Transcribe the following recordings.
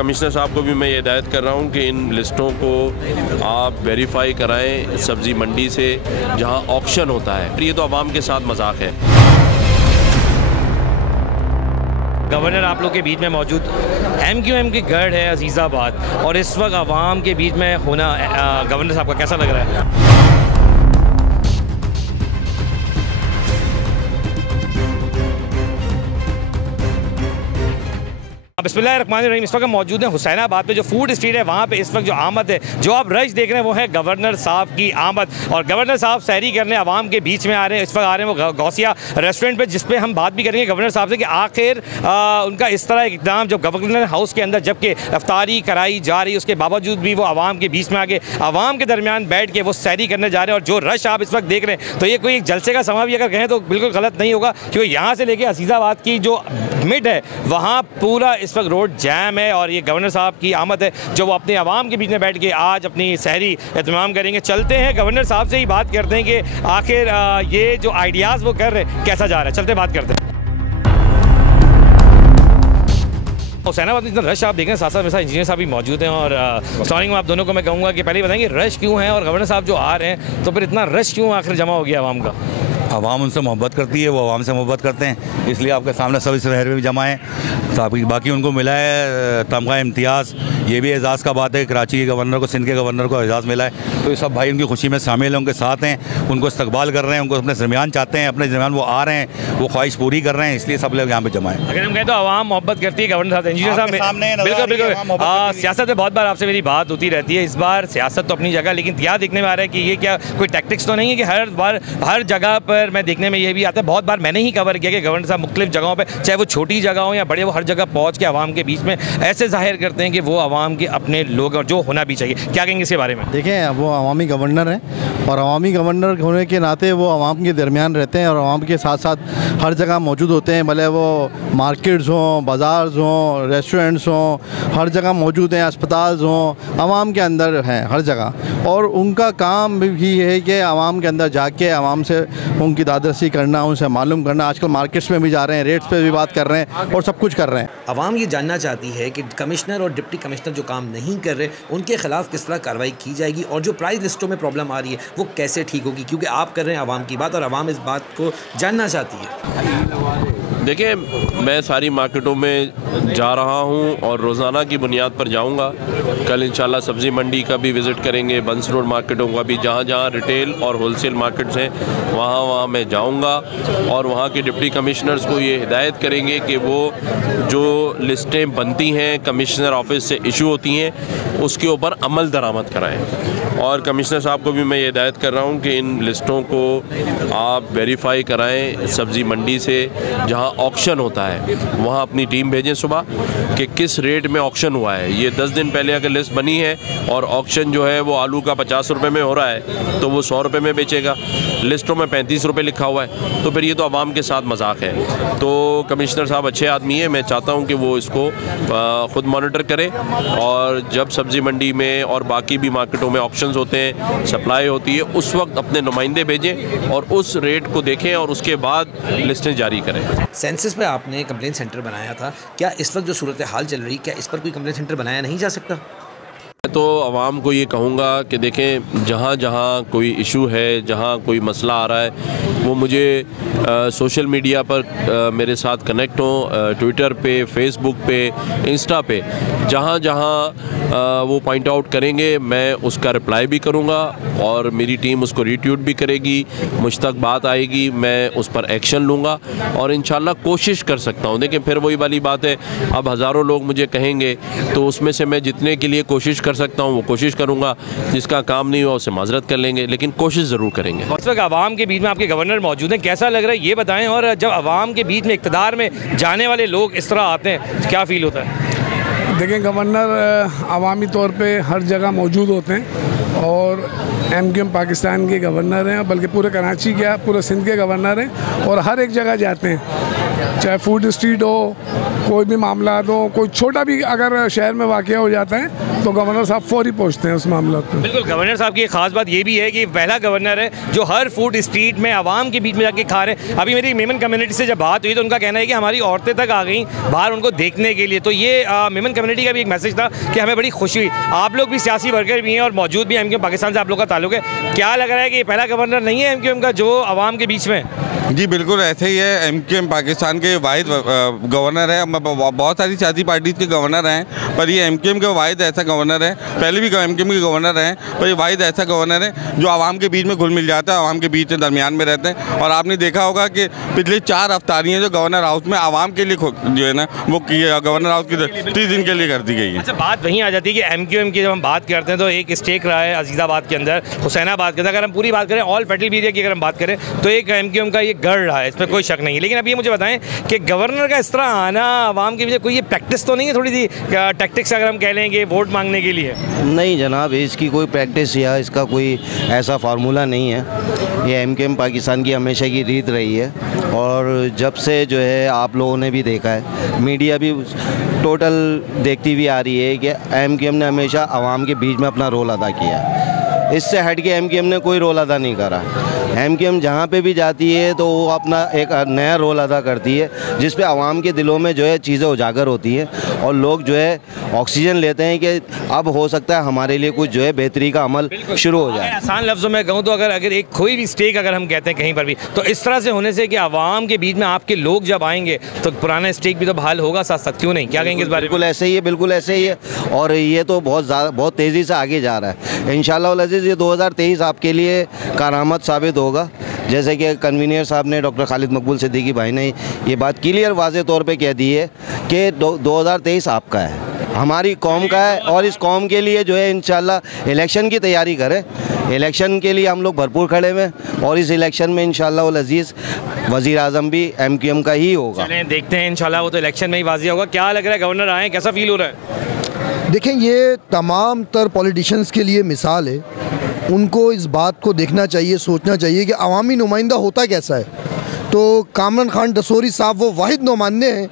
Commissioner साहब को भी मैं ये हिदायत कर रहा हूँ कि इन लिस्टों को आप वेरीफाई कराएं सब्ज़ी मंडी से जहाँ ऑक्शन होता है। ये तो आवाम के साथ मजाक है। गवर्नर आप लोग के बीच में मौजूद MQM की गढ़ है अजीज़ाबाद, और इस वक्त आवाम के बीच में होना गवर्नर साहब का कैसा लग रहा है? बिस्मिल्लाहिर्रहमानिर्रहीम। इस वक्त मौजूद है हुसैनाबाद पे, जो फूड स्ट्रीट है वहाँ पे इस वक्त जो आमद है, जो आप रश देख रहे हैं वो है गवर्नर साहब की आमद। और गवर्नर साहब सहरी करने आवाम के बीच में आ रहे हैं। इस वक्त आ रहे हैं वो गौसिया रेस्टोरेंट पे, जिस पे हम बात भी करेंगे गवर्नर साहब से कि आखिर उनका इस तरह इक़दाम जो गवर्नर हाउस के अंदर जबकि इफ्तारी कराई जा रही है उसके बावजूद भी वो आवाम के बीच में आके आवाम के दरमियान बैठ के वो सहरी करने जा रहे हैं। और जो रश आप इस वक्त देख रहे हैं तो ये कोई एक जलसे का समा भी अगर कहें तो बिल्कुल गलत नहीं होगा, क्योंकि यहाँ से लेके अजीज़ाबाद की जो मिड है वहाँ पूरा इस वक्त रोड जैम है। और ये गवर्नर साहब की आमद है जो वो अपने आवाम के बीच में बैठ के आज अपनी सहरी इत्माम करेंगे। चलते हैं गवर्नर साहब से ही बात करते हैं कि आखिर ये जो आइडियाज़ वो कर रहे हैं कैसा जा रहा है। चलते बात करते हैं। हुसैनाबाद में इतना रश आप देख रहे हैं, साथ साथ मेरे साथ इंजीनियर साहब भी मौजूद हैं। और स्टार्टिंग में आप दोनों को मैं कहूँगा कि पहले बताएंगे रश क्यों है और गवर्नर साहब जो आ रहे हैं तो फिर इतना रश क्यों आखिर जमा हो गया आवाम का? आवाम उनसे मोहब्बत करती है, वो आवाम से मोहब्बत करते हैं, इसलिए आपके सामने सभी शहर में भी जमा है। तो बाकी उनको मिला है तमगा इम्तियाज़, ये भी एजाज़ का बात है। कराची के गवर्नर को, सिंध के गवर्नर को एजाज़ मिला है। तो ये सब भाई उनकी खुशी में शामिल हैं, उनके साथ हैं, उनको इस्तकबाल कर रहे हैं, उनको अपने दरमियान चाहते हैं, अपने दरमियान वो आ रहे हैं, वो ख्वाहिश पूरी कर रहे हैं, इसलिए सब लोग यहाँ पे जमा है। अगर हम कहें तो आवाम मोहब्बत करती है गवर्नर साहब, इंजीनियर साहब बिल्कुल बिल्कुल। सियासत में बहुत बार आपसे मेरी बात होती रहती है, इस बार सियासत तो अपनी जगह, लेकिन क्या देखने में आ रहा है कि ये क्या कोई टैक्टिक्स तो नहीं है कि हर बार हर जगह पर मैं देखने में ये भी आता है, बहुत बार मैंने ही कवर किया कि गवर्नर साहब मुख्तलिफ जगहों पे, चाहे वो छोटी जगह हो या बड़े, वो हर जगह पहुंच के आवाम के बीच में ऐसे जाहिर करते हैं कि वो आवाम के अपने लोग और जो होना भी चाहिए। क्या कहेंगे इसके बारे में? देखें, वो अवामी गवर्नर हैं और अवामी गवर्नर होने के नाते वो आवाम के दरमियान रहते हैं और आवाम के साथ साथ हर जगह मौजूद होते हैं, भले वो मार्केट्स हों, बाज़ार्स हों, रेस्टोरेंट्स हों, हर जगह मौजूद हैं, अस्पताल हों, आवाम के अंदर हैं हर जगह। और उनका काम भी है कि आवाम के अंदर जाके आवाम से उनकी दादरसी करना, उनसे मालूम करना। आजकल मार्केट्स में भी जा रहे हैं, रेट्स पे भी बात कर रहे हैं और सब कुछ कर रहे हैं। आवाम ये जानना चाहती है कि कमिश्नर और डिप्टी कमिश्नर जो काम नहीं कर रहे उनके खिलाफ किस तरह कार्रवाई की जाएगी और जो प्राइस लिस्टों में प्रॉब्लम आ रही है वो कैसे ठीक होगी, क्योंकि आप कर रहे हैं आवाम की बात और आवाम इस बात को जानना चाहती है। देखिए, मैं सारी मार्केटों में जा रहा हूं और रोज़ाना की बुनियाद पर जाऊंगा। कल इंशाल्लाह सब्ज़ी मंडी का भी विज़िट करेंगे, बंस रोड मार्केटों का भी, जहां जहां रिटेल और होलसेल मार्केट्स हैं वहां मैं जाऊंगा और वहां के डिप्टी कमिश्नर्स को ये हिदायत करेंगे कि वो जो लिस्टें बनती हैं कमिश्नर ऑफिस से इशू होती हैं उसके ऊपर अमल दरामद कराएँ। और कमिश्नर साहब को भी मैं ये हिदायत कर रहा हूँ कि इन लिस्टों को आप वेरीफाई कराएँ सब्ज़ी मंडी से जहाँ ऑक्शन होता है, वहाँ अपनी टीम भेजें सुबह कि किस रेट में ऑक्शन हुआ है। ये 10 दिन पहले अगर लिस्ट बनी है और ऑक्शन जो है वो आलू का 50 रुपये में हो रहा है तो वो 100 रुपये में बेचेगा, लिस्टों में 35 रुपये लिखा हुआ है, तो फिर ये तो आवाम के साथ मजाक है। तो कमिश्नर साहब अच्छे आदमी हैं, मैं चाहता हूँ कि वो इसको ख़ुद मॉनिटर करें और जब सब्ज़ी मंडी में और बाकी भी मार्केटों में ऑक्शंस होते हैं, सप्लाई होती है, उस वक्त अपने नुमाइंदे भेजें और उस रेट को देखें और उसके बाद लिस्टें जारी करें। सेंसस पे आपने कंप्लेंट सेंटर बनाया था, क्या इस वक्त जो सूरत हाल चल रही, क्या इस पर कोई कंप्लेंट सेंटर बनाया नहीं जा सकता? मैं तो आवाम को ये कहूँगा कि देखें, जहाँ जहाँ कोई इशू है, जहाँ कोई मसला आ रहा है, वो मुझे सोशल मीडिया पर मेरे साथ कनेक्ट हों, ट्विटर पे, फेसबुक पे, इंस्टा पे, जहाँ जहाँ वो पॉइंट आउट करेंगे मैं उसका रिप्लाई भी करूँगा और मेरी टीम उसको रीट्वीट भी करेगी, मुझ तक बात आएगी, मैं उस पर एक्शन लूँगा और इंशाल्लाह कोशिश कर सकता हूँ। देखिए, फिर वही वाली बात है, अब हज़ारों लोग मुझे कहेंगे तो उसमें से मैं जितने के लिए कोशिश कर सकता हूँ वो कोशिश करूँगा, जिसका काम नहीं हुआ उससे माजरत कर लेंगे, लेकिन कोशिश ज़रूर करेंगे। इस वक्त आवाम के बीच में आपके गवर्नर मौजूद हैं, कैसा लग रहा है ये बताएं। और जब आवाम के बीच में इक़्तिदार में जाने वाले लोग इस तरह आते हैं क्या फ़ील होता है? देखें, गवर्नर अवामी तौर पे हर जगह मौजूद होते हैं और MQM पाकिस्तान के गवर्नर हैं, बल्कि पूरे कराची क्या पूरे सिंध के गवर्नर हैं और हर एक जगह जाते हैं, चाहे फूड स्ट्रीट हो, कोई भी मामला हो, कोई छोटा भी अगर शहर में वाक़या हो जाता है तो गवर्नर साहब फौरी पहुँचते हैं उस मामला में। बिल्कुल, गवर्नर साहब की एक खास बात ये भी है कि पहला गवर्नर है जो हर फूड स्ट्रीट में आवाम के बीच में जाके खा रहे हैं। अभी मेरी मेमन कम्युनिटी से जब बात हुई तो उनका कहना है कि हमारी औरतें तक आ गई बाहर उनको देखने के लिए। तो ये मेमन कम्युनिटी का भी एक मैसेज था कि हमें बड़ी खुशी हुई। आप लोग भी सियासी वर्कर भी हैं और मौजूद भी एमक्यूएम पाकिस्तान से आप लोग का ताल्लुक है, क्या लग रहा है कि ये पहला गवर्नर नहीं है एमक्यूएम का जो आवाम के बीच में? जी बिल्कुल ऐसे ही है। एमक्यूएम पाकिस्तान के वाहिद गवर्नर है। बहुत सारी सियासी पार्टीज के गवर्नर हैं पर ये एमक्यूएम के वाहिद ऐसा गवर्नर है, पहले भी एमक्यूएम के गवर्नर हैं पर ये वाहिद ऐसा गवर्नर है जो आवाम के बीच में घुल मिल जाता है, आवाम के बीच में दरमियान में रहते हैं। और आपने देखा होगा कि पिछले 4 अफ्तारियाँ जो गवर्नर हाउस में आवाम के लिए जो है ना वो गवर्नर हाउस की 30 दिन के लिए कर दी गई है। अच्छा, बात वहीं आ जाती है कि एमक्यूएम की जब हम बात करते हैं तो एक स्टेक रहा है अजीज़ाबाद के अंदर, हुसैनाबाद के अंदर। अगर हम पूरी बात करें ऑल फेडरल एरिया की अगर हम बात करें तो एक एमक्यूएम का ये गढ़ रहा है, इसमें कोई शक नहीं है। लेकिन अब ये मुझे बताएं कि गवर्नर का इस तरह आना आवाम के बीच कोई ये प्रैक्टिस तो नहीं है, थोड़ी सी टैक्टिक्स अगर हम कह लेंगे वोट मांगने के लिए? नहीं जनाब, इसकी कोई प्रैक्टिस या इसका कोई ऐसा फार्मूला नहीं है। ये एमक्यूएम पाकिस्तान की हमेशा की रीत रही है और जब से जो है आप लोगों ने भी देखा है, मीडिया भी टोटल देखती हुई आ रही है कि एमक्यूएम ने हमेशा आवाम के बीच में अपना रोल अदा किया है। इससे हट के एमक्यूएम ने कोई रोल अदा नहीं करा। एमक्यूएम जहाँ पे भी जाती है तो वो अपना एक नया रोल अदा करती है जिस पे आवाम के दिलों में जो है चीज़ें उजागर होती हैं और लोग जो है ऑक्सीजन लेते हैं कि अब हो सकता है हमारे लिए कुछ जो है बेहतरी का अमल शुरू हो जाए। आसान लफ्ज़ों में कहूँ तो अगर एक कोई भी स्टेक अगर हम कहते हैं कहीं पर भी तो इस तरह से होने से कि आवाम के बीच में आपके लोग जब आएंगे तो पुराना स्टेक भी तो बहाल होगा साथ साथ, क्यों नहीं? क्या कहेंगे इस बारे में? बिल्कुल ऐसे ही है, बिल्कुल ऐसे ही है और ये तो बहुत तेज़ी से आगे जा रहा है। इंशाअल्लाह अज़ीज़ ये 2023 आपके लिए करामत साबित होगा। जैसे कि कन्वीनर साहब ने, डॉक्टर खालिद मकबूल सिद्दीकी भाई ने ये बात क्लियर वाज़े तौर पे कह दी है कि 2023 आपका है, हमारी कौम का है और इस कौम के लिए जो है इंशाल्लाह इलेक्शन की तैयारी करें। इलेक्शन के लिए हम लोग भरपूर खड़े हुए और इस इलेक्शन में इंशाल्लाह अज़ीज़ वज़ीर आज़म भी एमक्यूएम का ही होगा। चलें देखते हैं, इंशाल्लाह वो तो इलेक्शन में ही वाज़ी होगा। क्या लग रहा है गवर्नर आए, कैसा फील हो रहा है? देखें, ये तमाम तर पॉलिटिशियंस के लिए मिसाल है। उनको इस बात को देखना चाहिए, सोचना चाहिए कि अवामी नुमाइंदा होता कैसा है। तो कामरान खान दसूरी साहब वो वाहिद नुमाइंदे हैं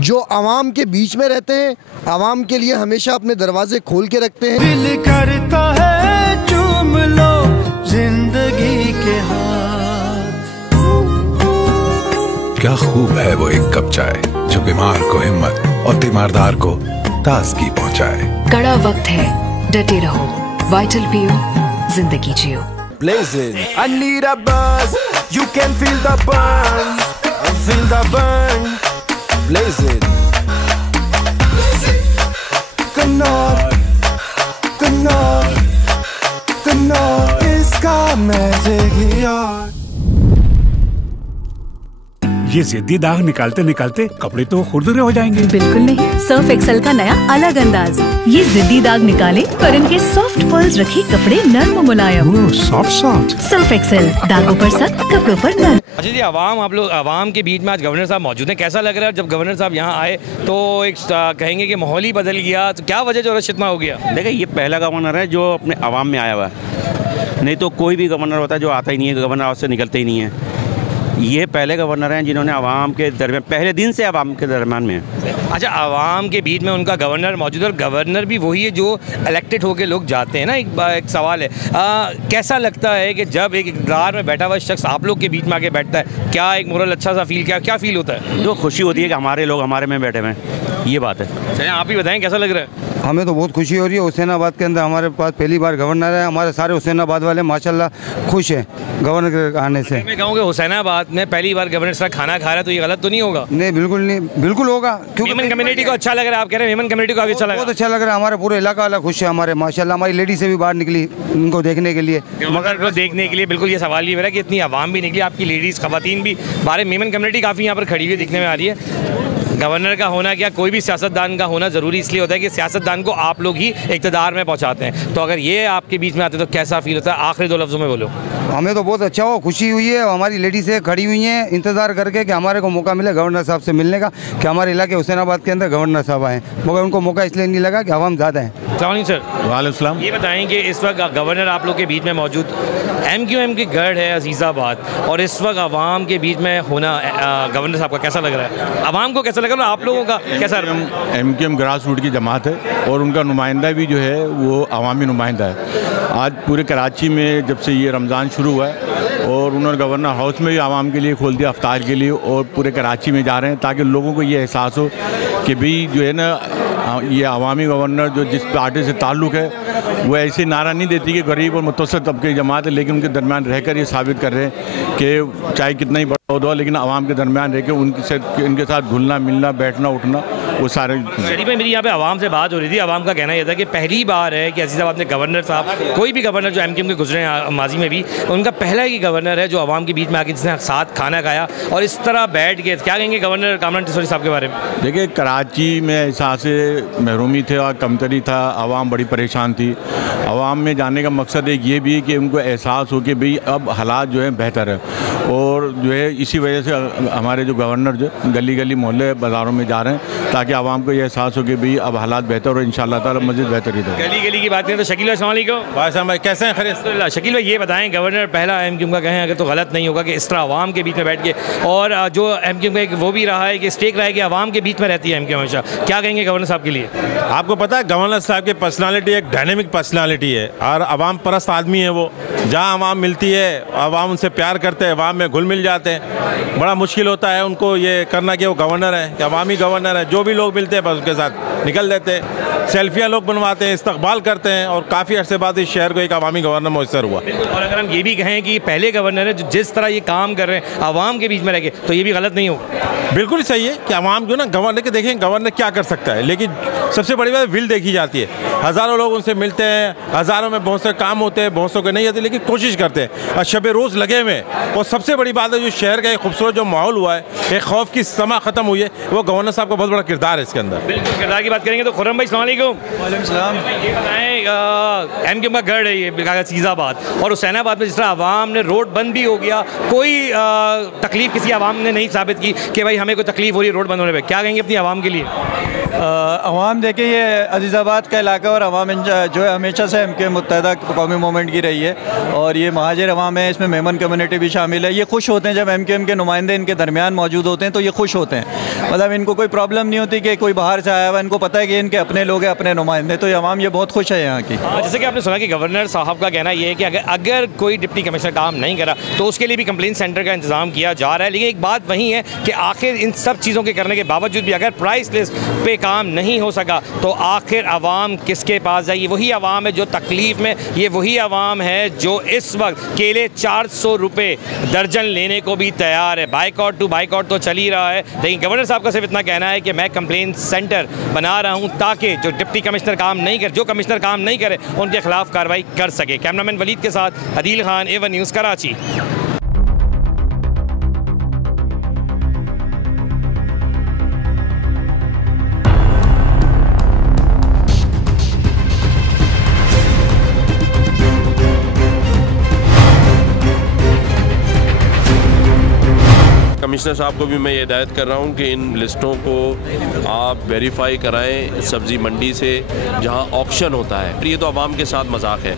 जो आवाम के बीच में रहते हैं, आवाम के लिए हमेशा अपने दरवाजे खोल के रखते हैं। दिल करता है चूम लो जिंदगी के हाथ। क्या खूब है वो एक कप चाय जो बीमार को हिम्मत और तीमारदार को ताजगी पहुंचाए। कड़ा वक्त है, डटे रहो, वाइटल पियो, जिंदगी जियो। Blazing, I need a buzz. You can feel the burn, feel the burn. Blazing, कन्नौर, कन्नौर, कन्नौर इसका मैजिक ही यार। ये जिद्दी दाग निकालते निकालते कपड़े तो खुरदुरे हो जाएंगे। बिल्कुल नहीं, सर्फ एक्सेल का नया अलग अंदाज। ये जिद्दी दाग निकाले और इनके सॉफ्ट पर्ल्स रखे कपड़े नर्म मुलायम। सॉफ्ट सर्फ एक्सेल, दागों पर सख्त, कपड़ों पर नर्म। अच्छा जी, आप लोग आवाम के बीच में आज गवर्नर साहब मौजूद हैं, कैसा लग रहा है? जब गवर्नर साहब यहाँ आए तो एक कहेंगे कि माहौल ही बदल गया, तो क्या वजह जो रश इतना हो गया? देखिए, ये पहला गवर्नर है जो अपने आवाम में आया हुआ है, नहीं तो कोई भी गवर्नर होता है जो आता ही नहीं है, गवर्नर हाउस से निकलते ही नहीं है। ये पहले गवर्नर हैं जिन्होंने आवाम के दरमियान, पहले दिन से आवाम के दरमियान में है। अच्छा, आवाम के बीच में उनका गवर्नर मौजूद है और गवर्नर भी वही है जो इलेक्टेड होकर लोग जाते हैं ना। एक सवाल है, कैसा लगता है कि जब एक इक़्तिदार में बैठा हुआ शख्स आप लोग के बीच में आके बैठता है, क्या एक मोरल अच्छा सा फील, क्या फील होता है? तो खुशी होती है कि हमारे लोग हमारे में बैठे हुए हैं, ये बात है। चलिए आप ही बताएं कैसा लग रहा है? हमें तो बहुत खुशी हो रही है। हुसैनाबाद के अंदर हमारे पास पहली बार गवर्नर है। हमारे सारे हुसैनाबाद वाले माशाल्लाह खुश हैं गवर्नर के आने से। मैं कहूँगा हुसैनाबाद में पहली बार गवर्नर साहब खाना खा रहा है तो ये गलत तो नहीं होगा? नहीं, बिल्कुल नहीं, बिल्कुल होगा। क्योंकि मेमन कम्युनिटी को अच्छा लग रहा है, आप कह रहे हैं मेमन कम्युनिटी को आगे अच्छा लगा? बहुत अच्छा लग रहा है, हमारे पूरे इलाका वाला खुश है। हमारे माशाल्लाह हमारी लेडी से भी बाहर निकली उनको देखने के लिए, मगर देखने के लिए। बिल्कुल, ये सवाल ये मेरा कि इतनी आवाम भी निकली, आपकी लेडीज़ खवातीन भी, हमारे मेमन कम्युनिटी काफ़ी यहाँ पर खड़ी हुई दिखने में आ रही है। गवर्नर का होना क्या, कोई भी सियासतदान का होना ज़रूरी इसलिए होता है कि सियासतदान को आप लोग ही इक़्तिदार में पहुंचाते हैं। तो अगर ये आपके बीच में आते तो कैसा फील होता है? आखिरी 2 लफ्ज़ों में बोलो। हमें तो बहुत अच्छा हो, खुशी हुई है। हमारी लेडी से खड़ी हुई हैं इंतज़ार करके कि हमारे को मौका मिले गवर्नर साहब से मिलने का, कि हमारे इलाके हुसैनाबाद के अंदर गवर्नर साहब आए, मगर उनको मौका इसलिए नहीं लगा कि आवाम ज़्यादा है। सर, वालेकुम। ये बताएं कि इस वक्त गवर्नर आप लोग के बीच में मौजूद, MQM की गढ़ है अजीज़ाबाद और इस वक्त आवाम के बीच में होना गवर्नर साहब का कैसा लग रहा है? आवाम को कैसा लग रहा है, आप लोगों का कैसा? MQM ग्रास रूट की जमात है और उनका नुमाइंदा भी जो है वो अवामी नुमाइंदा है। आज पूरे कराची में जब से ये रमज़ान शुरू हुआ है और उन्होंने गवर्नर हाउस में भी आवाम के लिए खोल दिया अफ्तार के लिए, और पूरे कराची में जा रहे हैं ताकि लोगों को ये एहसास हो कि भाई जो है ना ये अवामी गवर्नर जो जिस पार्टी से ताल्लुक़ है वो ऐसे नारा नहीं देती कि गरीब और मुतवस्सित तबके की जमात है, लेकिन उनके दरमियान रहकर ये साबित कर रहे हैं कि चाहे कितना ही बड़ा उहदा हो लेकिन आवाम के दरमियान रह कर उनके साथ घुलना मिलना बैठना उठना वो सारे। शरीफ भाई, मेरी यहाँ पे आवाम से बात हो रही थी, आवाम का कहना यह था कि पहली बार है कि अजीज़ाबाद में गवर्नर साहब, कोई भी गवर्नर जो MQM के गुजरे हैं माजी में भी, उनका पहला ही गवर्नर है जो आवाम के बीच में आके जिसने साथ खाना खाया और इस तरह बैठ के। क्या कहेंगे गवर्नर कामरान टिसोरी साहब के बारे में? देखिए, कराची में एहसास महरूमी थे और कमतरी था, आवाम बड़ी परेशान थी। आवाम में जाने का मकसद एक ये भी है कि उनको एहसास हो कि भाई अब हालात जो है बेहतर है, और जो है इसी वजह से हमारे जो गवर्नर जो गली गली मोहल्ले बाज़ारों में जा रहे हैं ताकि आवाम को ये एहसास हो कि भाई अब हालात बेहतर और इंशाअल्लाह ताला मज़ीद बेहतर ही होगा। गली गली की बात करें तो शकील भाई अस्सलाम वालेकुम। भाई कैसे हैं? खैरियत। शकील भाई, ये बताएं, गवर्नर पहला MQM का कहें अगर तो गलत नहीं होगा कि इस तरह आवाम के बीच में बैठ के, और जो MQM का एक वो भी रहा है कि स्टेक रहा है कि आवाम के बीच में रहती है MQM हमेशा, क्या कहेंगे गवर्नर साहब के लिए? आपको पता है गवर्नर साहब की पर्सनालिटी एक डायनेमिक पर्सनालिटी है और आवाम परस्त आदमी है वो। जहाँ आवाम मिलती है आवाम उनसे प्यार करते हैं, आवाम में घुल मिल जाते हैं। बड़ा मुश्किल होता है उनको ये करना कि वो गवर्नर है, कि अवामी गवर्नर है, जो भी लोग मिलते हैं बस उनके साथ निकल देते हैं, सेल्फियाँ लोग बनवाते हैं, इस्तकबाल करते हैं, और काफ़ी अरसे बाद इस शहर को एक अवामी गवर्नर मुयसर हुआ। और अगर हम ये भी कहें कि पहले गवर्नर है जो जिस तरह ये काम कर रहे हैं आवाम के बीच में रह के, तो ये भी गलत नहीं होगा? बिल्कुल सही है कि आवाम जो ना गवर्नर के देखें गवर्नर क्या कर सकता है, लेकिन सबसे बड़ी बात विल देखी जाती है। हज़ारों लोग उनसे मिलते हैं, हज़ारों में बहुत से काम होते हैं, बहुत सौ के नहीं होते, लेकिन कोशिश करते हैं और शब रोज़ लगे हुए। और सबसे बड़ी बात है जो शहर का एक खूबसूरत जो माहौल हुआ है, एक खौफ की समा ख़त्म हुई है, वो गवर्नर साहब का बहुत बड़ा किरदार है इसके अंदर। बिल्कुल, किरदार की बात करेंगे तो खुर्रम भाई अस्सलाम वालेकुम। वालेकुम सलाम। ये बताएं, MQM का गढ़ है ये अजीज़ाबाद, और हुसैनाबाद में जिस तरह आवाम ने रोड बंद भी हो गया, कोई तकलीफ किसी आवाम ने नहीं साबित की कि भाई हमें कोई तकलीफ हो रही है रोड बंद होने पर, क्या कहेंगे अपनी आवाम के लिए? अवाम देखें, ये अजीज़ाबाद का इलाका और अवाम जो है हमेशा से MQM मुत्तहदा कौमी मूवमेंट की रही है, और ये महाजिर अवाम है, इसमें मेमन कम्युनिटी भी शामिल है। ये खुश होते हैं जब MQM के नुमाइंदे इनके दरमियान मौजूद होते हैं, तो ये खुश होते हैं। मतलब इनको कोई प्रॉब्लम नहीं होती कि कोई बाहर से आया हुआ, इनको पता है कि इनके अपने लोग हैं, अपने नुमाइंदे, तो ये अवाम ये बहुत खुश है यहाँ की। जैसे कि आपने सुना कि गवर्नर साहब का कहना ये है कि अगर कोई डिप्टी कमिश्नर काम नहीं करा तो उसके लिए भी कंप्लेन सेंटर का इंतजाम किया जा रहा है। लेकिन एक बात वही है कि आखिर इन सब चीज़ों के करने के बावजूद भी अगर प्राइस लिस्ट पे काम नहीं हो सका तो आखिर आवाम किसके पास जाएगी? वही आवाम है जो तकलीफ़ में, ये वही आवाम है जो इस वक्त केले 400 रुपये दर्जन लेने को भी तैयार है। बाइकआउट टू बाइकआउट तो चल ही रहा है, लेकिन गवर्नर साहब का सिर्फ इतना कहना है कि मैं कंप्लेन सेंटर बना रहा हूँ ताकि जो डिप्टी कमिश्नर काम नहीं करे, जो कमिश्नर काम नहीं करे, उनके खिलाफ कार्रवाई कर सके। कैमरामैन वलीद के साथ Adeel Khan, A1 news, Karachi. Commissioner साहब को भी मैं ये हिदायत कर रहा हूँ कि इन लिस्टों को आप वेरीफाई कराएं सब्ज़ी मंडी से जहाँ ऑक्शन होता है। ये तो आवाम के साथ मजाक है।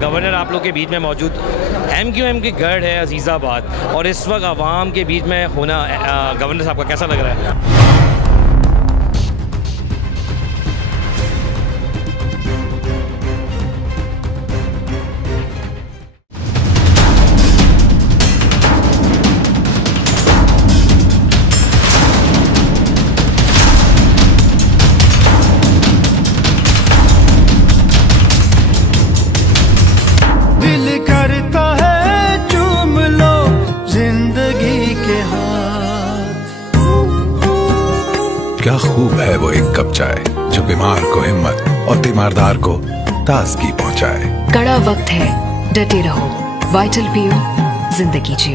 गवर्नर आप लोग के बीच में मौजूद, MQM की गढ़ है अजीज़ाबाद, और इस वक्त आवाम के बीच में होना गवर्नर साहब का कैसा लग रहा है? क्या खूब है वो एक कप चाय जो बीमार को हिम्मत और तीमारदार को ताजगी पहुंचाए। कड़ा वक्त है, डटे रहो, वाइटल पियो, जिंदगी जियो।